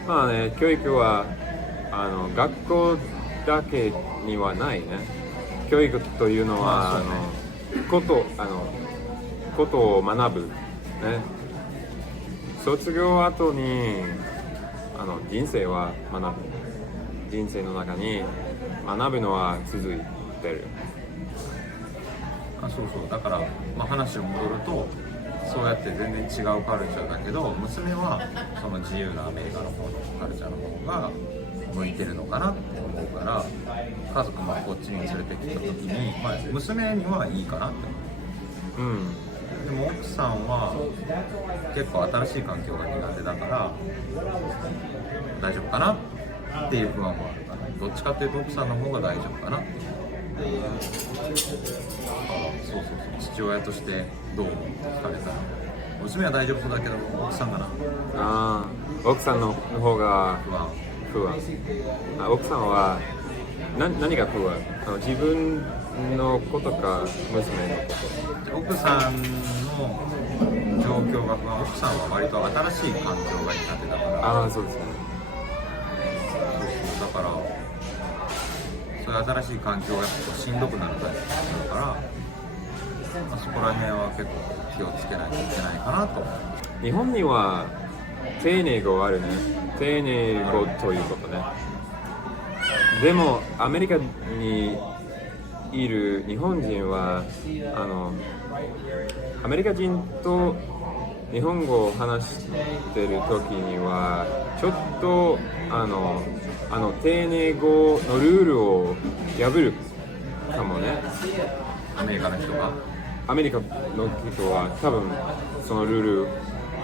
まあね、教育は学校だけにはないね。教育というのは、ことを学ぶね。卒業後に人生は学ぶ。人生の中に学ぶのは続いてる。そうだから、まあ、話を戻るとそうやって全然違うカルチャーだけど娘はその自由なアメリカの方のカルチャーの方が向いてるのかなって思うから家族もこっちに連れてきた時に、まあ、娘にはいいかなって思う。でも奥さんは結構新しい環境が苦手だから大丈夫かなっていう不安もあるかな。どっちかっていうと奥さんの方が大丈夫かなって。父親としてどう思うって聞かれたら娘は大丈夫そうだけど奥さんかな。奥さんの方が不安。奥さんは何が不安？自分のことか娘のこと？奥さんの状況が不安。奥さんは割と新しい環境が苦手だから。そうですね。だからそういう新しい環境がやっぱしんどくなるタイプだから、そこら辺は結構気をつけないといけないかなと。日本には丁寧語あるね。丁寧語ということね。でもアメリカにいる日本人はアメリカ人と日本語を話してる時にはちょっと丁寧語のルールを破るかもね。アメリカの人がアメリカの人は多分そのルール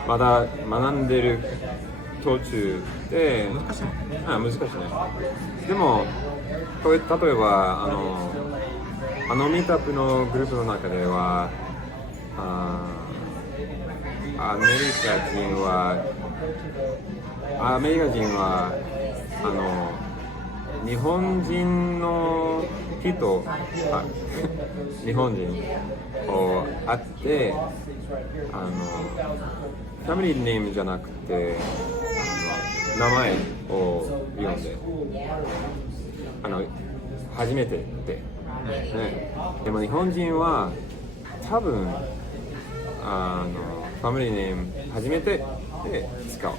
まだ学んでる途中で難しいね。難しいね。でも例えばミートアップのグループの中ではアメリカ人は日本人の人、日本人を会って、ファミリーネームじゃなくて、名前を呼んで、初めてって、ね。でも日本人は多分ファミリーネーム初めてで使う。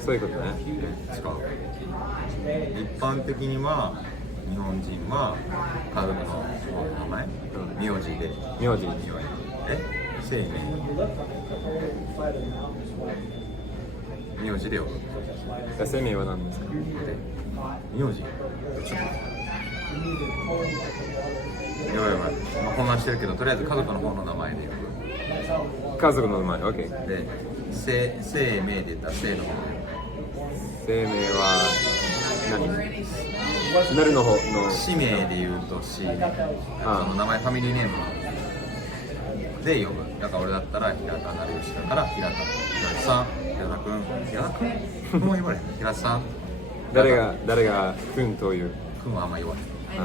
そういうことね。使う。一般的には日本人は家族の名前、名字で。名字。生命。名字で呼ぶ。生命は何ですか？名字。やばいやばい。混乱してるけど、とりあえず家族の方の名前で呼ぶ。家族の名前、OK。で、生命で言ったら生の方。生命は何？なるの方の。氏名で言うと氏。その名前、ファミリーネームで呼ぶ。だから俺だったら平田成吉だから平田さん、平田君もう言われへん。平田さん。誰が君という？君はあんま言わへん。子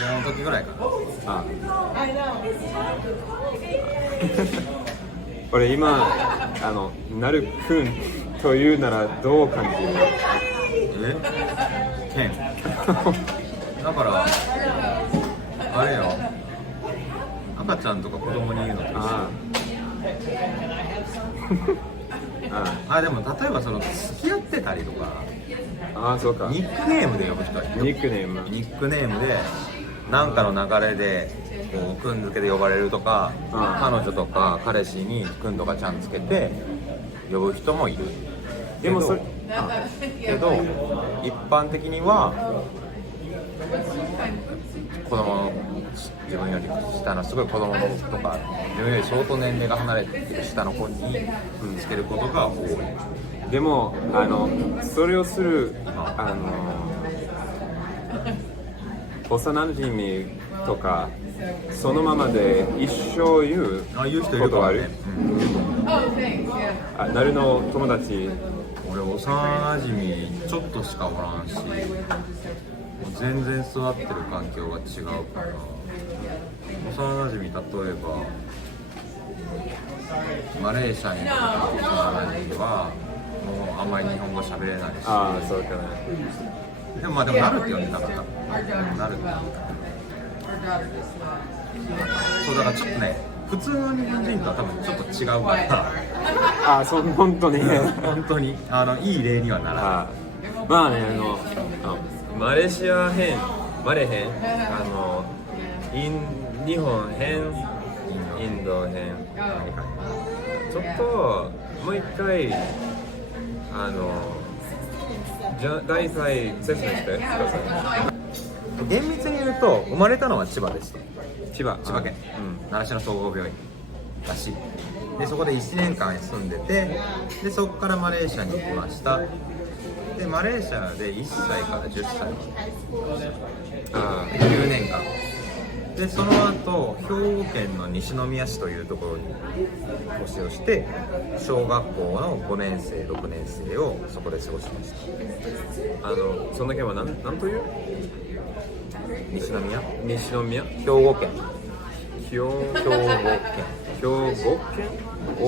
供の時ぐらいかな。俺今なるくんというならどう感じる？ケンだからあれよ、赤ちゃんとか子供に言うのと一緒。でも例えばその付き合ってたりとか、そうか。ニックネームで呼ぶ人はいる。ニックネームで何かの流れでこうくん付けで呼ばれるとか、彼女とか彼氏にくんとかちゃんつけて呼ぶ人もいる。でもそれけど一般的には子供の自分より下のすごい子供のとか自分より相当年齢が離れている下の子につけることが多い。でもそれをする幼馴染とかそのままで一生言うことある？なるの友達。俺幼馴染ちょっとしかおらんし、全然育ってる環境が違うから、幼馴染例えばマレーシアにいた時の幼馴染はもうあんまり日本語喋れないし、そうかね。でもなるって呼んでなかった。なるってそうだからちょっとね、普通の日本人とは多分ちょっと違うから本当に本当にいい例にはならない。まあね、マレーシア編、マレ編、日本編、インド編、ちょっともう一回大体説明してください。厳密に言うと生まれたのは千葉ですと。千葉県、習志野総合病院らしい。でそこで1年間住んでて、でそこからマレーシアに行きました。でマレーシアで1歳から10歳まで9年間で、その後兵庫県の西宮市というところに越しをして、小学校の5年生6年生をそこで過ごしました。その県は何という？西宮兵庫県大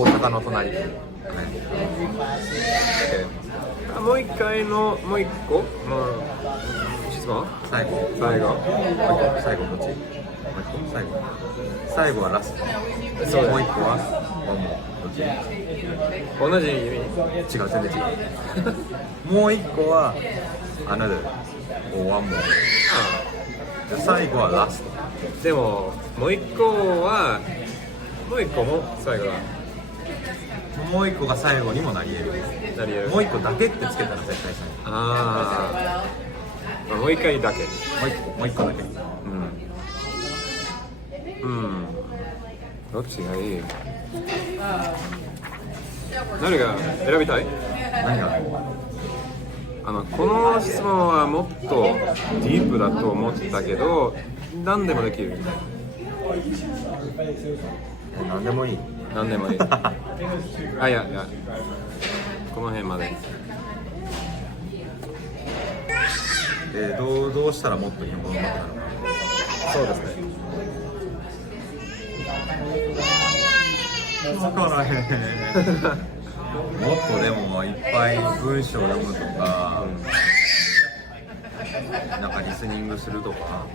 阪の隣、もう一回のもう一個質問最後こっち最後はラスト。そうもう一個はどっち？同じ意味？違う、全然違う。もう一個はanother or one more。最後はラスト。でももう一個も最後はもう一個が最後にもなり得る。もう一個だけってつけたら絶対最後。もう一回だけ。もう一個だけ。どっちがいい？誰が選びたい？何が？この質問はもっとディープだと思ってたけど、何でもできる。何でもいい。何でもいい。いやこの辺まで。でどうしたらもっと日本語が上手くなるのか。そうですね。分からへん。もっとでもいっぱい文章を読むとか、なんかリスニングするとか、か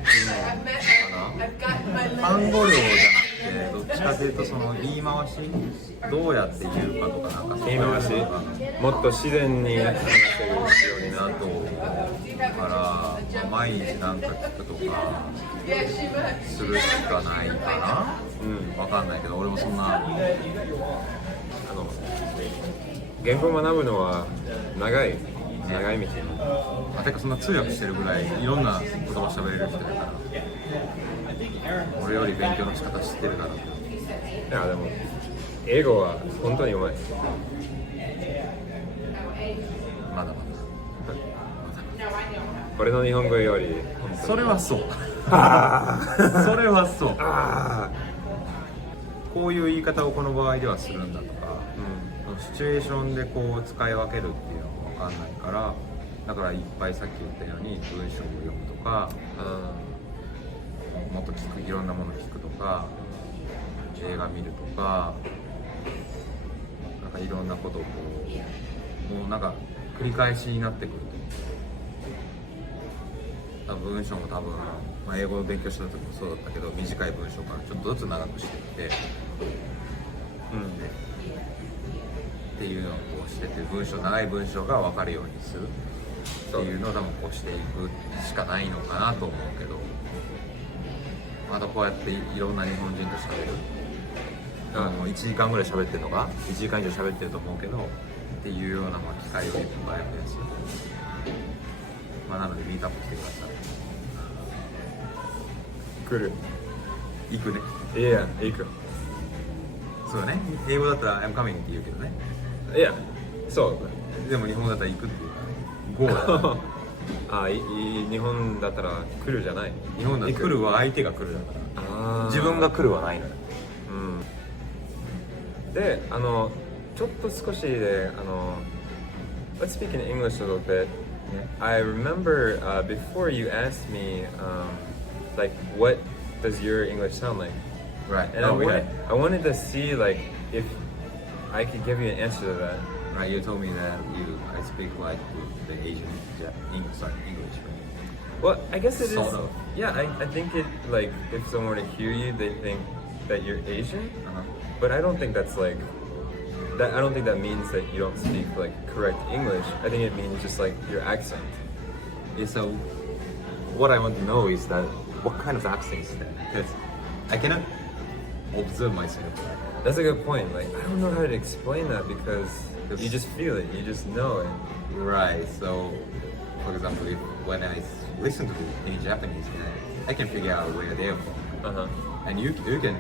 な。単語量じゃなくて、どっちかというとその言い回し、どうやって言うかとか、なんかそういうのが言い回しもっと自然に話せるようになだと思うから、まあ、毎日なんか聞くとかするしかないかな。わかんないけど、俺もそんな言語を学ぶのは長い道。てかそんな通訳してるぐらいいろんな言葉喋れる人だから俺より勉強の仕方知ってるだろうけど。いやでも英語は本当にうまい。まだまだ俺の日本語より本当にそれはそうあそれはそうあこういう言い方をこの場合ではするんだとか、シチュエーションでこう使い分けるっていうのが分かんないから、だからいっぱいさっき言ったように文章を読むとか、もっといろんなもの聞くとか、映画見るとか、なんかいろんなことをこうもうなんか繰り返しになってくると。文章も多分、まあ、英語を勉強した時もそうだったけど、短い文章からちょっとずつ長くしていって、っていうのをこうしてて、長い文章が分かるようにするっていうのを多分こうしていくしかないのかなと思うけど、またこうやっていろんな日本人と喋る、1時間ぐらい喋ってるのか1時間以上喋ってると思うけどっていうようなまあ機会をいっぱい増やす、まあ、なのでミートアップしてください。来る。行くね。いや行く。そうだね。英語だったら I'm coming って言うけどね。いやそうでも日本だったら行くっていうからね。Go だね。日本だったら来るじゃない。日本だったら来るは相手が来るだから自分が来るはないのよ。で、ちょっと少しでlet's speak in English a little bit. I remember before you asked me like what does your English sound like? Right. And I wanted to see like if I could give you an answer to that. Right. You told me that I speak like the Asian English. Right? Well, I guess it Sort is. of. Yeah, I think it like if someone were to hear you, they think that you're Asian. Uh-huh. But I don't think that's like that. I don't think that means that you don't speak like correct English. I think it means just like your accent. Yeah, so what I want to know is that what kind of accent is that? Because I cannot observe myself. That's a good point. Like I don't know how to explain that because you just feel it. You just know it. Right. So, for example, when I listen to it in Japanese, I can figure out where they're from, and you can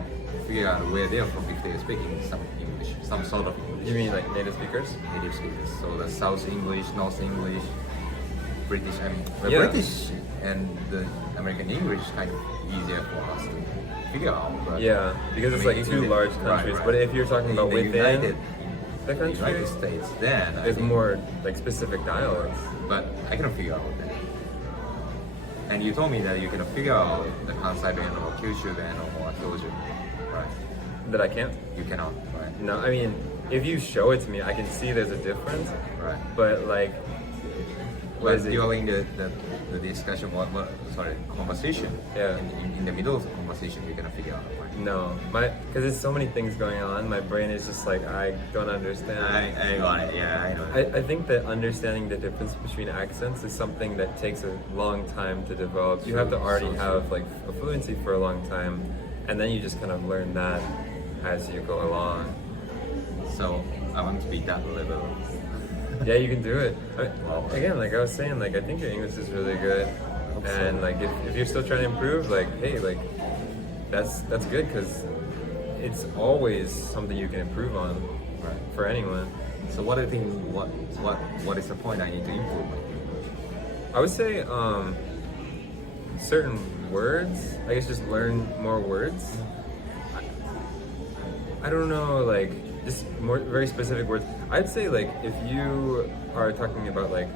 figure out where they're from if they're speaking some English, some sort of English. You mean like native speakers? Native speakers. So the South English, North English, British. I mean, the Yeah. British and the American English is kind of easier for us to figure out. But Yeah, because it's I mean, like two large countries. Right. But if you're talking about In within the the country, United States, then I there's think- more like specific dialects. But I cannot figure out that. And you told me that you can figure out the Kansai Ben or Kyushu Ben or Kyoju, right? That I can't. You cannot, right? No, I mean, if you show it to me, I can see there's a difference. Right. But like, what is it? During the discussion, conversation, Yeah. in the middle of the conversation, you cannot figure out, right? No, because there's so many things going on. My brain is just like I don't understand. I got it, yeah, I know. I think that understanding the difference between accents is something that takes a long time to develop. You have to already have like a fluency for a long time, and then you just kind of learn that as you go along. So, I want to be that level. Yeah, you can do it. Again, like I was saying, like I think your English is really good, and like if you're still trying to improve, like hey, like that's good because it's always something you can improve on Right. for anyone. So what do you think, what is the point I need to improve? I would say certain words. I guess just learn more words. I don't know, like just more very specific words. I'd say like if you are talking about like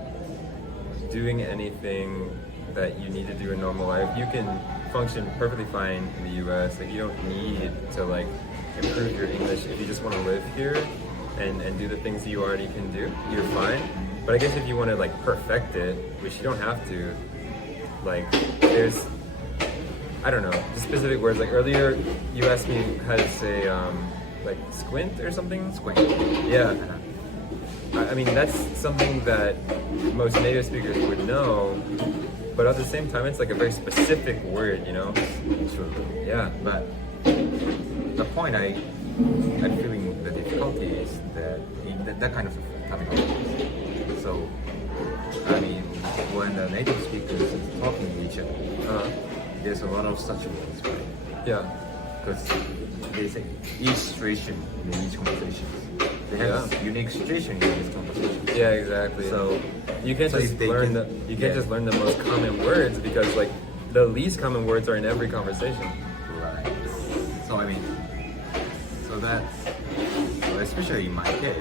doing anything that you need to do in normal life. You can function perfectly fine in the US. Like you don't need to like improve your English if you just want to live here and do the things you already can do. You're fine. But I guess if you want to like perfect it, which you don't have to, like there's I don't know, the specific words. Like earlier you asked me how to say like squint or something. Squint. Yeah. I mean, that's something that most native speakers would know, but at the same time, it's like a very specific word, you know? True. Yeah. But the point I'm feeling the difficulty is that kind of terminology. So, I mean, when the native speakers are talking to each other, there's a lot of such words, right? Yeah. Because they say each situation in each conversation. They have this unique situation in this conversation. Yeah, exactly. So you can't so just if they learn can- you can't just learn the most common words because like the least common words are in every conversation. Right. So I mean, so that's so especially in my case,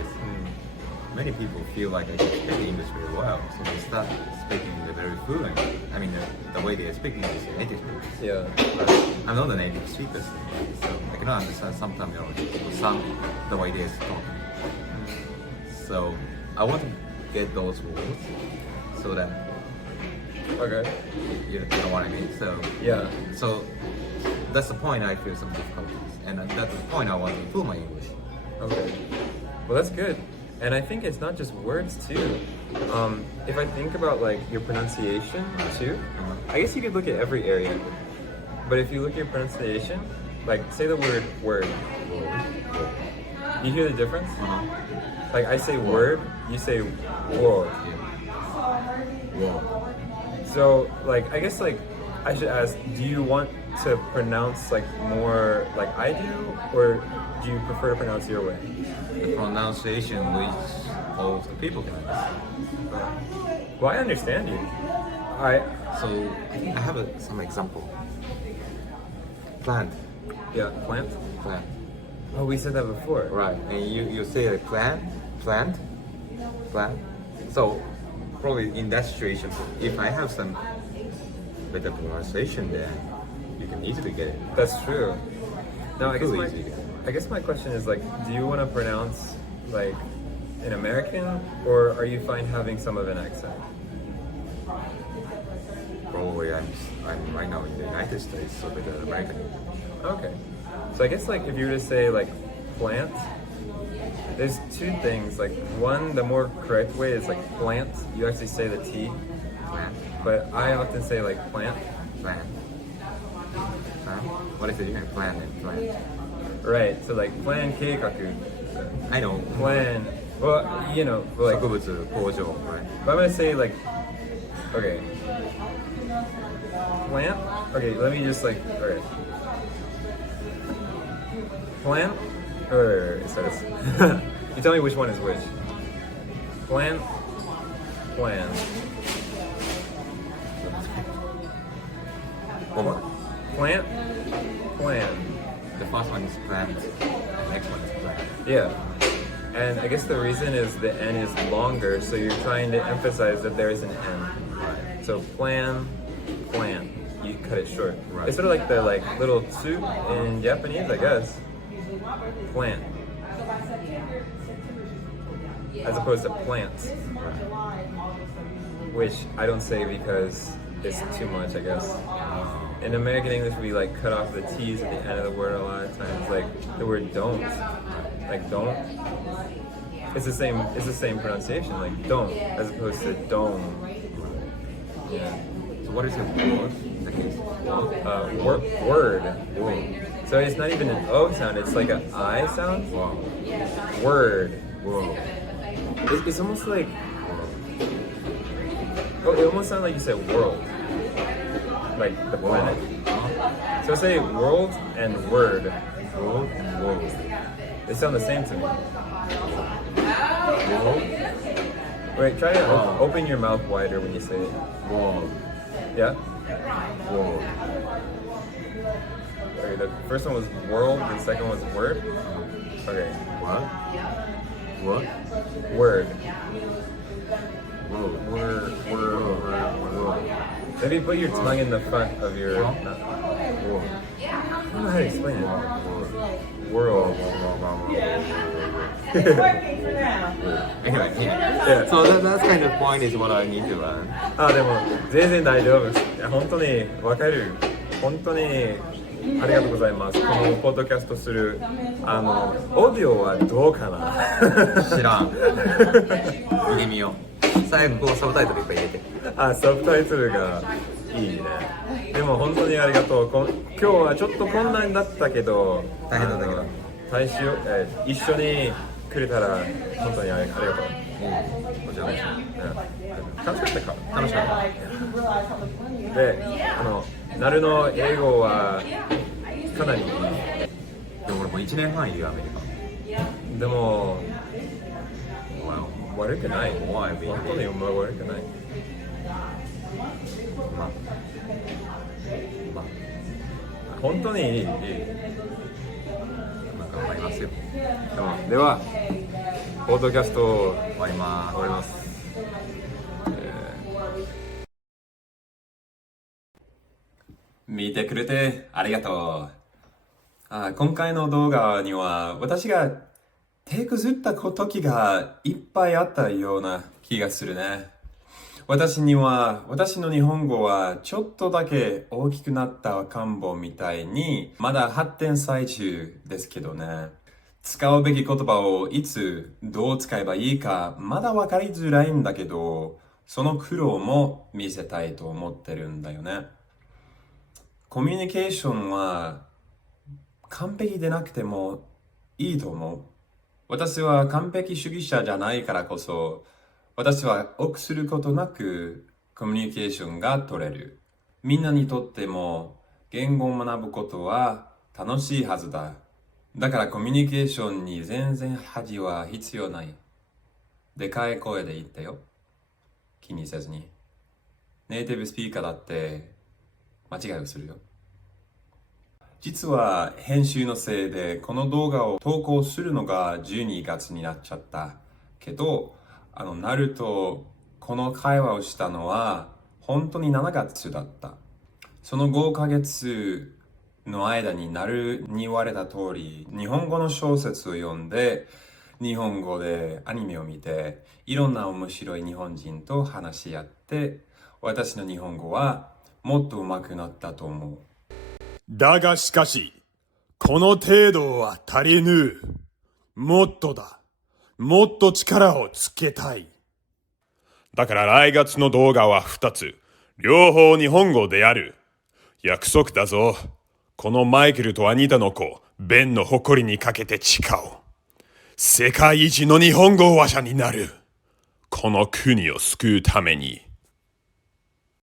many people feel like I can speak English very well, so they start speaking very fluent. I mean, the way they are speaking is native speakers. Yeah. But I'm not a native speaker, so I cannot understand some terminology or some the way they are talking. So I want to get those words so that Okay. you know what I mean. So Yeah. so that's the point I feel some difficulties, and that's the point I want to improve my English. Okay. Well, that's good. And I think it's not just words too. If I think about like your pronunciation too, I guess you could look at every area. But if you look at your pronunciation, like say the word word. You hear the difference? Like I say word, you say word. So like I guess like I should ask, do you want to pronounce like more like I do, or do you prefer to pronounce your way? The pronunciation which all of the people can understand. Well, I understand you. I So I have some example. Plant. yeah, plant. Plant. Oh, we said that before. Right. And you say like plant. So probably in that situation, if I have some better pronunciation, then you can easily get it. That's true. Now Cool, easy. I guess my question is like, do you want to pronounce like an American, or are you fine having some of an accent? Probably I'm right now in the United States, so better American. Okay. So I guess like if you were to say like plant, there's two things. Like one, the more correct way is like plant. You actually say the T, Plant. but I often say like plant. Plant. What is the difference? Plant and plant. Right. So like plan keikaku, I know. plan. Well, you know, like. 植物工場 right? But I'm gonna say like, okay, plant. Okay, let me just like, okay, plant. It says. You tell me which one is which. Plant. Plan. One more. Plant. Plan. The first one is plant, the next one is plant. Yeah. And I guess the reason is the N is longer, so you're trying to emphasize that there is an N. So plan. You cut it short. Right. It's sort of like the like little tsu in Japanese, I guess. Plant. As opposed to plant. Which I don't say because it's too much, I guess. In American English, we like cut off the T's at the end of the word a lot of times. Like the word don't. Like don't. It's the same pronunciation, like don't, as opposed to dome. Yeah. So what is your word in the case? Word. So it's not even an O sound, it's like an I sound. Wow. Word. Whoa. It's almost like, oh, it almost sounds like you said world. Like the planet. So say world and word. World and world. They sound the same to me. World. Wait, try to Wow. open your mouth wider when you say it. World. Yeah? World. Okay, the first one was world, the second one was word. Okay, What? What? word. World. Word. World. Maybe put your tongue in the front of your. I don't know how to explain it. World. Anyway, Yeah. So that's kind of point is what I need to learn. でも全然大丈夫です。いや本当にわかる。本当にありがとうございます。このポッドキャストするオーディオはどうかな。知らん。見てみよう。最後サブタイトルいっぱい入れて。サブタイトルがいいね。でも本当にありがとう。今日はちょっと困難だったけど、大変だったけど一緒にくれたら本当にありがとう。こちらこ楽しかったか。そ楽しかった。で、なるの英語はかなりいい。でも俺もう1年半いるよアメリカ。でもお悪くない。お前本当に悪くない。まあ本当にいい。なんか頑張りますよ。では、ポッドキャストを終わります。見てくれてありがとう。今回の動画には私が手くずった時がいっぱいあったような気がするね。私の日本語はちょっとだけ大きくなった赤ん坊みたいにまだ発展最中ですけどね。使うべき言葉をいつどう使えばいいかまだ分かりづらいんだけど、その苦労も見せたいと思ってるんだよね。コミュニケーションは完璧でなくてもいいと思う。私は完璧主義者じゃないからこそ、私は臆することなくコミュニケーションが取れる。みんなにとっても言語を学ぶことは楽しいはずだ。だからコミュニケーションに全然恥は必要ない。でかい声で言ってよ。気にせずに。ネイティブスピーカーだって間違いをするよ。実は編集のせいでこの動画を投稿するのが12月になっちゃったけど、なるとこの会話をしたのは本当に7月だった。その5ヶ月の間になるに言われた通り、日本語の小説を読んで、日本語でアニメを見て、いろんな面白い日本人と話し合って、私の日本語はもっと上手くなったと思う。だがしかし、この程度は足りぬ。もっとだ。もっと力をつけたい。だから来月の動画は2つ。両方日本語である。約束だぞ。このマイケルとアニタの子、ベンの誇りにかけて誓おう。世界一の日本語話者になる。この国を救うために。